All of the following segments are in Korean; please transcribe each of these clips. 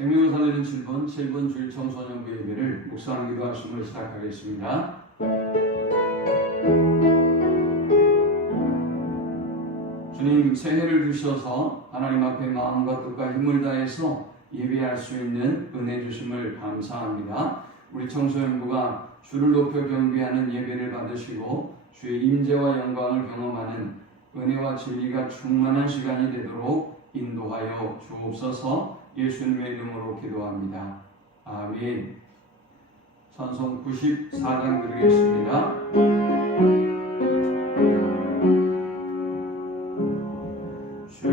생명을 살리는 7번 주일 청소년부 예배를 묵상하는 기도하심으로 시작하겠습니다. 주님, 새해를 주셔서 하나님 앞에 마음과 뜻과 힘을 다해서 예배할 수 있는 은혜 주심을 감사합니다. 우리 청소년부가 주를 높여 경배하는 예배를 받으시고 주의 임재와 영광을 경험하는 은혜와 진리가 충만한 시간이 되도록 인도하여 주옵소서. 예수님의 이름으로 기도합니다. 아멘. 찬송 94장 드리겠습니다. 주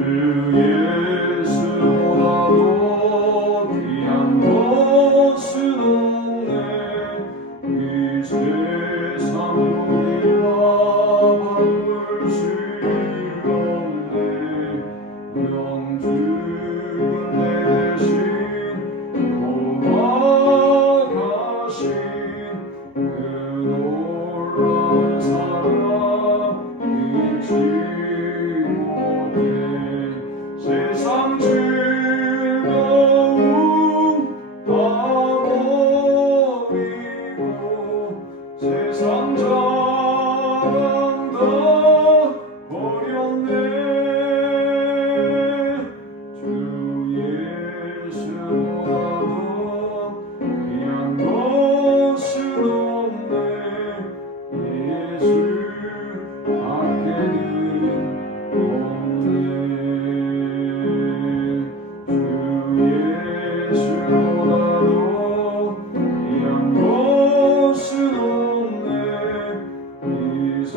예수보다도 귀한 것은 없네. 이 세상 우리와 바꿀 수 없네. 영주는 내 대신 돌아가신 그 놀라운 사랑 잊지 세상 즐거움 다 버리고 세상 자랑 다 버렸네. 주 예수보다도 귀한 것은 없네. 예수 밖에는 없네. 예수보다도 귀한 것은 없네. 이 세상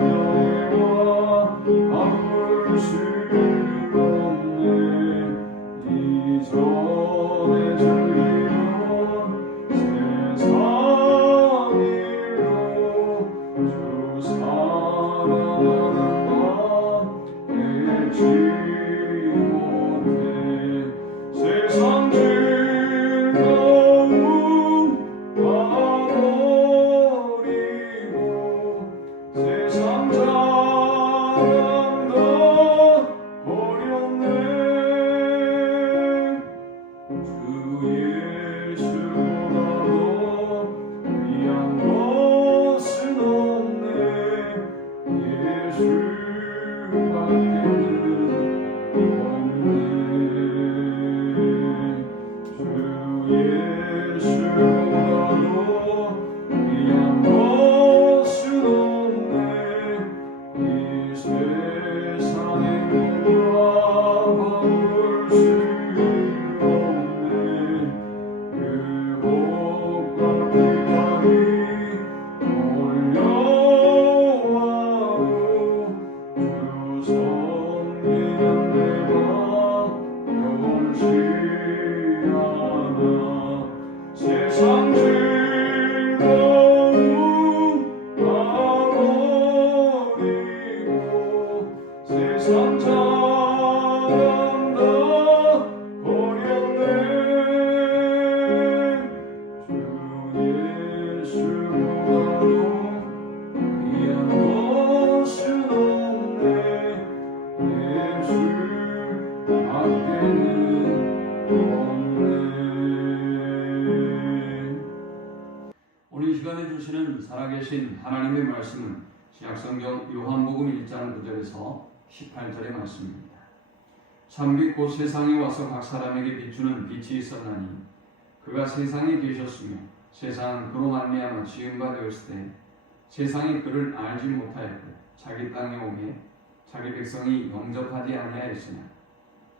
영예와 바꿀 수 없네. 이전에 즐기던 세상 일로 주 사랑하는 맘 잊지 세상 즐거움 다 버리고 세상 자랑 다 버렸네. 주 예수보다도 귀한 것은 없네. 예수 밖에는 없네. 예수보다도 귀한 것은 없네. 이 세상의 것과 바꿀 수 없네. 유혹과 비방이 몰려와도 주 섬기는 내 맘 영원치 세상 즐거움 다 버리고 세상 자랑 다 버렸네. 주 예수보다도 귀한 것은 없네. 예수 밖에는 없네. 오늘 이 시간에 주시는 살아계신 하나님의 말씀은 신약성경 요한복음 1장 9절에서 18절의 말씀입니다. 참빛 곧 세상에 와서 각 사람에게 비추는 빛이 있었나니 그가 세상에 계셨으며 세상은 그로 말미암아 지은 바 되었을 때 세상이 그를 알지 못하였고 자기 땅에 오매 자기 백성이 영접하지 아니하였으나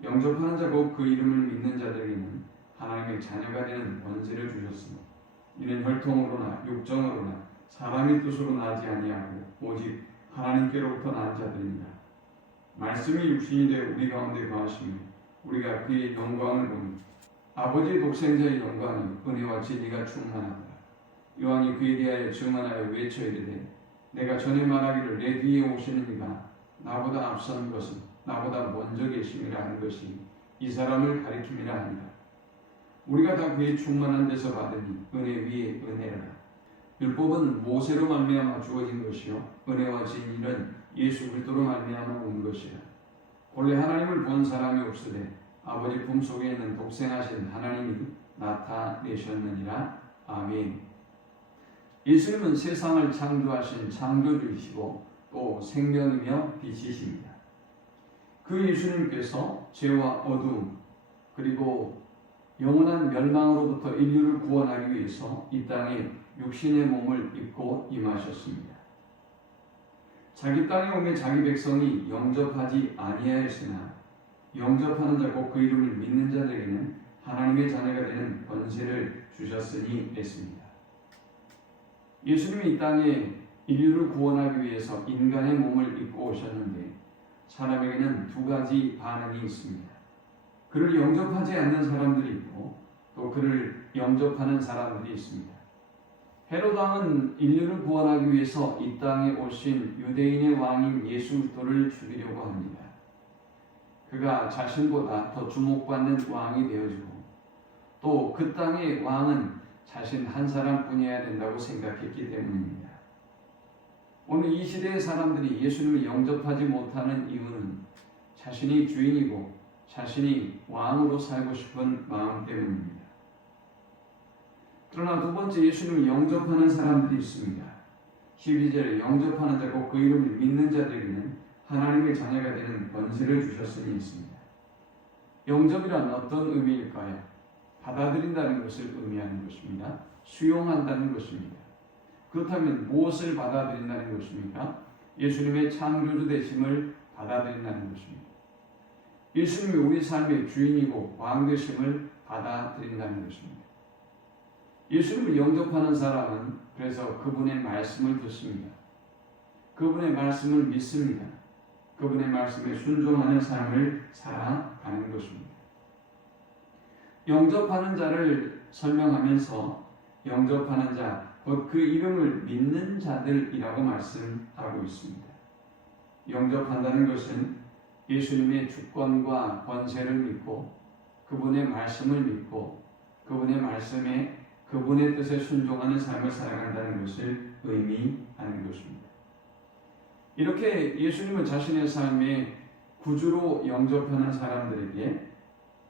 영접하는 자 곧 그 이름을 믿는 자들에게는 하나님의 자녀가 되는 권세를 주셨으며 이는 혈통으로나 육정으로나 사람의 뜻으로 나지 아니하고 오직 하나님께로부터 난 자들입니다. 말씀이 육신이 되어 우리 가운데 거하시며 우리가 그의 영광을 보니 아버지의 독생자의 영광이 은혜와 진리가 충만하더라. 요한이 그에 대하여 증언하여 외쳐 이르되 내가 전에 말하기를 내 뒤에 오시는 이가 나보다 앞선 것은 나보다 먼저 계심이라 하는 것이 이 사람을 가리킴이라 하니라. 우리가 다 그의 충만한 데서 받으니 은혜 위에 은혜라. 율법은 모세로 말미암아 주어진 것이요 은혜와 진리는 예수 그리스도로 말미암아 온 것이라. 본래 하나님을 본 사람이 없으되 아버지 품속에 있는 독생하신 하나님이 나타내셨느니라. 아멘. 예수님은 세상을 창조하신 창조주이시고 또 생명이며 빛이십니다. 그 예수님께서 죄와 어두움 그리고 영원한 멸망으로부터 인류를 구원하기 위해서 이 땅에 육신의 몸을 입고 임하셨습니다. 자기 땅에 오매 자기 백성이 영접하지 아니하였으나 영접하는 자고 그 이름을 믿는 자들에게는 하나님의 자녀가 되는 권세를 주셨으니 했습니다. 예수님이 이 땅에 인류를 구원하기 위해서 인간의 몸을 입고 오셨는데 사람에게는 두 가지 반응이 있습니다. 그를 영접하지 않는 사람들이 있고 또 그를 영접하는 사람들이 있습니다. 헤롯 왕은 인류를 구원하기 위해서 이 땅에 오신 유대인의 왕인 예수 그리스도를 죽이려고 합니다. 그가 자신보다 더 주목받는 왕이 되어지고 또 그 땅의 왕은 자신 한 사람뿐이어야 된다고 생각했기 때문입니다. 오늘 이 시대의 사람들이 예수님을 영접하지 못하는 이유는 자신이 주인이고 자신이 왕으로 살고 싶은 마음 때문입니다. 그러나 두 번째, 예수님을 영접하는 사람들이 있습니다. 12절에 영접하는 자고 그 이름을 믿는 자들에게는 하나님의 자녀가 되는 권세를 주셨으니 있습니다. 영접이란 어떤 의미일까요? 받아들인다는 것을 의미하는 것입니다. 수용한다는 것입니다. 그렇다면 무엇을 받아들인다는 것입니까? 예수님의 창조주 되심을 받아들인다는 것입니다. 예수님이 우리 삶의 주인이고 왕 되심을 받아들인다는 것입니다. 예수님을 영접하는 사람은 그래서 그분의 말씀을 듣습니다. 그분의 말씀을 믿습니다. 그분의 말씀에 순종하는 삶을 살아가는 것입니다. 영접하는 자를 설명하면서 영접하는 자, 곧 그 이름을 믿는 자들이라고 말씀하고 있습니다. 영접한다는 것은 예수님의 주권과 권세를 믿고 그분의 말씀을 믿고 그분의 말씀에 그분의 뜻에 순종하는 삶을 살아간다는 것을 의미하는 것입니다. 이렇게 예수님을 자신의 삶의 구주로 영접하는 사람들에게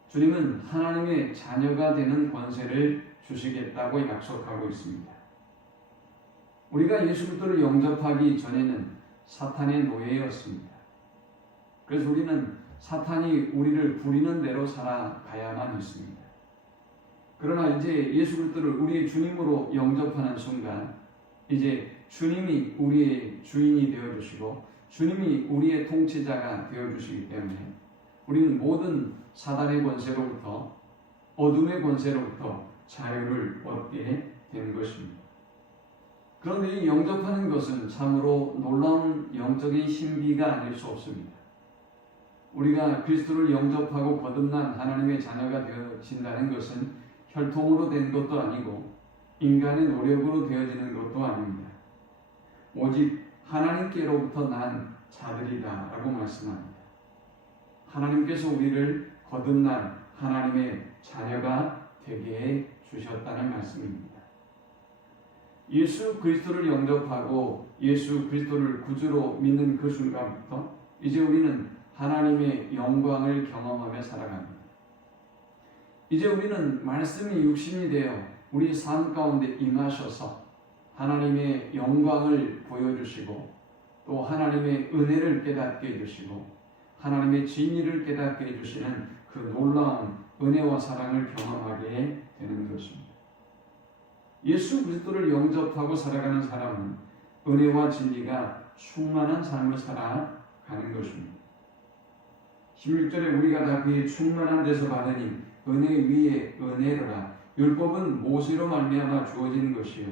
주님은 하나님의 자녀가 되는 권세를 주시겠다고 약속하고 있습니다. 우리가 예수 그리스도를 영접하기 전에는 사탄의 노예였습니다. 그래서 우리는 사탄이 우리를 부리는 대로 살아가야만 했습니다. 그러나 이제 예수 그리스도를 우리의 주님으로 영접하는 순간 이제 주님이 우리의 주인이 되어주시고 주님이 우리의 통치자가 되어주시기 때문에 우리는 모든 사단의 권세로부터 어둠의 권세로부터 자유를 얻게 된 것입니다. 그런데 이 영접하는 것은 참으로 놀라운 영적인 신비가 아닐 수 없습니다. 우리가 그리스도를 영접하고 거듭난 하나님의 자녀가 되어진다는 것은 혈통으로 된 것도 아니고 인간의 노력으로 되어지는 것도 아닙니다. 오직 하나님께로부터 난 자들이다 라고 말씀합니다. 하나님께서 우리를 거듭난 하나님의 자녀가 되게 해 주셨다는 말씀입니다. 예수 그리스도를 영접하고 예수 그리스도를 구주로 믿는 그 순간부터 이제 우리는 하나님의 영광을 경험하며 살아갑니다. 이제 우리는 말씀이 육신이 되어 우리 삶 가운데 임하셔서 하나님의 영광을 보여주시고 또 하나님의 은혜를 깨닫게 해주시고 하나님의 진리를 깨닫게 해주시는 그 놀라운 은혜와 사랑을 경험하게 되는 것입니다. 예수 그리스도를 영접하고 살아가는 사람은 은혜와 진리가 충만한 삶을 살아가는 것입니다. 16절에 우리가 다 그의 충만한 데서 받으니 은혜 위에 은혜로라. 율법은 모세로 말미암아 주어진 것이요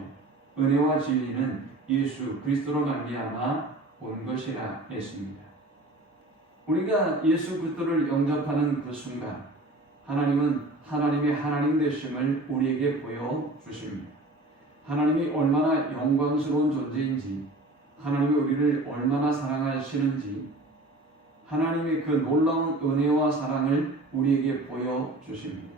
은혜와 진리는 예수 그리스도로 말미암아 온 것이라 했습니다. 우리가 예수 그리스도를 영접하는 그 순간 하나님은 하나님의 하나님 되심을 우리에게 보여주십니다. 하나님이 얼마나 영광스러운 존재인지 하나님이 우리를 얼마나 사랑하시는지 하나님의 그 놀라운 은혜와 사랑을 우리에게 보여주십니다.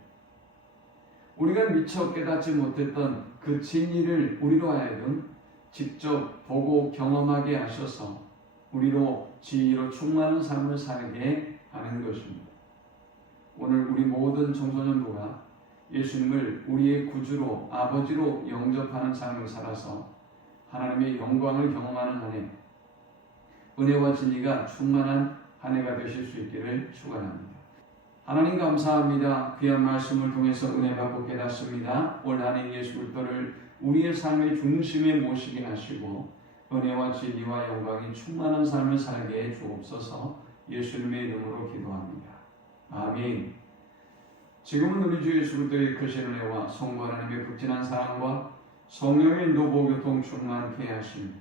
우리가 미처 깨닫지 못했던 그 진리를 우리로 하여금 직접 보고 경험하게 하셔서 우리로 진리로 충만한 삶을 살게 하는 것입니다. 오늘 우리 모든 청소년부가 예수님을 우리의 구주로 아버지로 영접하는 삶을 살아서 하나님의 영광을 경험하는 한 해, 은혜와 진리가 충만한 한 해가 되실 수 있기를 축원합니다. 하나님 감사합니다. 귀한 말씀을 통해서 은혜 받고 깨닫습니다. 올 한 해 예수 그리스도를 우리의 삶의 중심에 모시게 하시고 은혜와 진리와 영광이 충만한 삶을 살게 해 주옵소서. 예수님의 이름으로 기도합니다. 아멘. 지금은 우리 주 예수 그리스도의 크신 은혜와 성부 하나님의 극진한 사랑과 성령의 인도 보교통 충만케 하신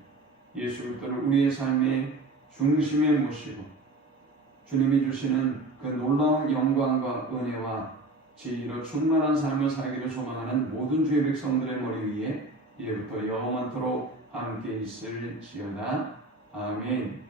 예수 그리스도를 우리의 삶의 중심에 모시고 주님이 주시는 그 놀라운 영광과 은혜와 진리로 충만한 삶을 살기를 소망하는 모든 주의 백성들의 머리 위에 이제부터 영원토록 함께 있을지어다. 아멘.